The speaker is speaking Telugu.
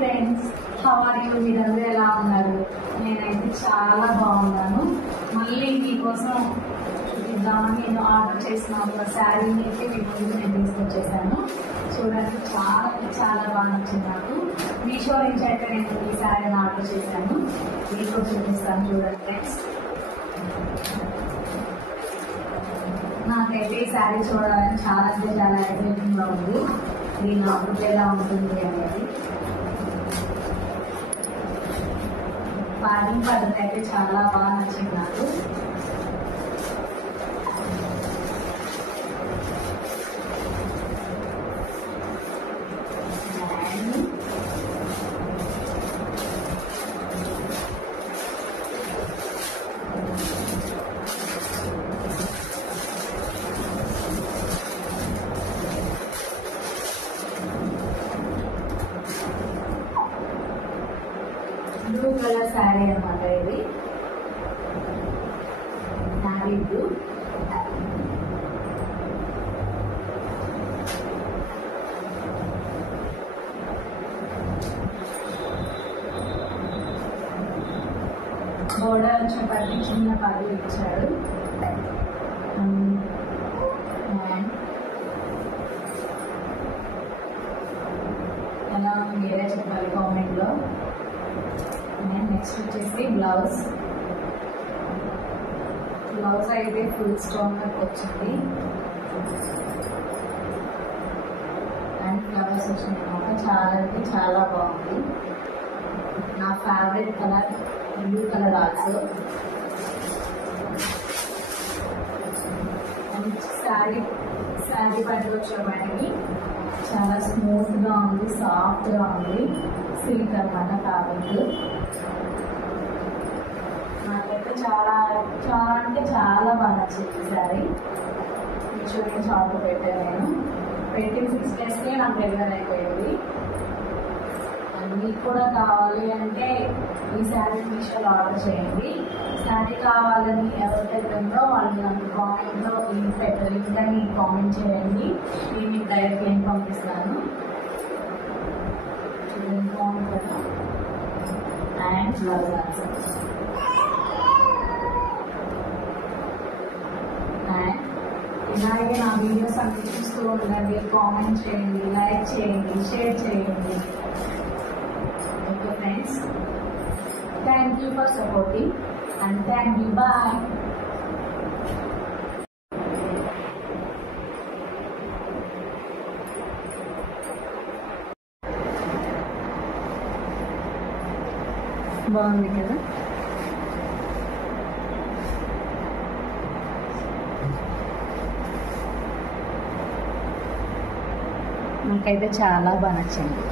Friends, how are you? మీరందరూ ఎలా ఉన్నారు? నేనైతే చాలా బాగున్నాను. మళ్ళీ మీకోసం చూపిద్దామని నేను ఆర్డర్ చేసిన ఒక శారీని అయితే మీ ముందు నేను తీసుకొచ్చేసాను. చూడండి, చాలా బాగా నచ్చింది నాకు. మీషో నుంచి అయితే నేను ఈ శారీని ఆర్డర్ చేశాను. మీకు చూపిస్తాను, చూడండి ఫ్రెండ్స్. నాకైతే ఈ శారీ చూడాలని చాలా ఎక్సైటింగ్గా ఉంది. దీని అప్పుడు ఎలా ఉంటుంది అనేది. పాడింగ్ పద్ధతి అయితే చాలా బాగా నచ్చింది నాకు. బ్లూ కలర్ శారీ అన్నమాట ఇది. Navy blue. బోర్డర్ వచ్చేపట్టి చిన్న పళ్ళు ఇచ్చాడు. ఎలా మీరే చెప్పాలి కామెంట్లో. నెక్స్ట్ వచ్చేసి బ్లౌజ్ అయితే ఫుల్ స్టోన్ వర్క్ వచ్చింది అండ్ ఫ్లవర్స్ వచ్చినాక చాలా బాగుంది. నా favourite colour blue colour also. And sari పట్టు వచ్చేవాడికి చాలా స్మూత్గా ఉంది, సాఫ్ట్గా ఉంది. సిల్క్ అన్నమాట, ఫ్యాబ్రిక్. నాకైతే చాలా బాగా నచ్చింది శారీ. చూపించి ఆర్డర్ పెట్టాను. నేను పెట్టిన 6 daysకే నాకు డెలివరీ అయిపోయింది. మీకు కూడా కావాలి అంటే ఈ శారీ మీషోలో ఆర్డర్ చేయండి. శారీ కావాలని ఎవరికైతే ఉందో వాళ్ళు నాకు కామెంట్లో లింక్ అని కామెంట్ చేయండి. నేను మీకు డైరెక్ట్ లింక్ పంపిస్తాను. And blouse answer. ఇలాగే నా వీడియోస్ అన్ని చూస్తూ ఉండండి. కామెంట్ చేయండి, లైక్ చేయండి, షేర్ చేయండి. Okay friends, thank you for supporting and thank you. Bye. బాగుంది కదా? నాకైతే చాలా బాగా నచ్చింది.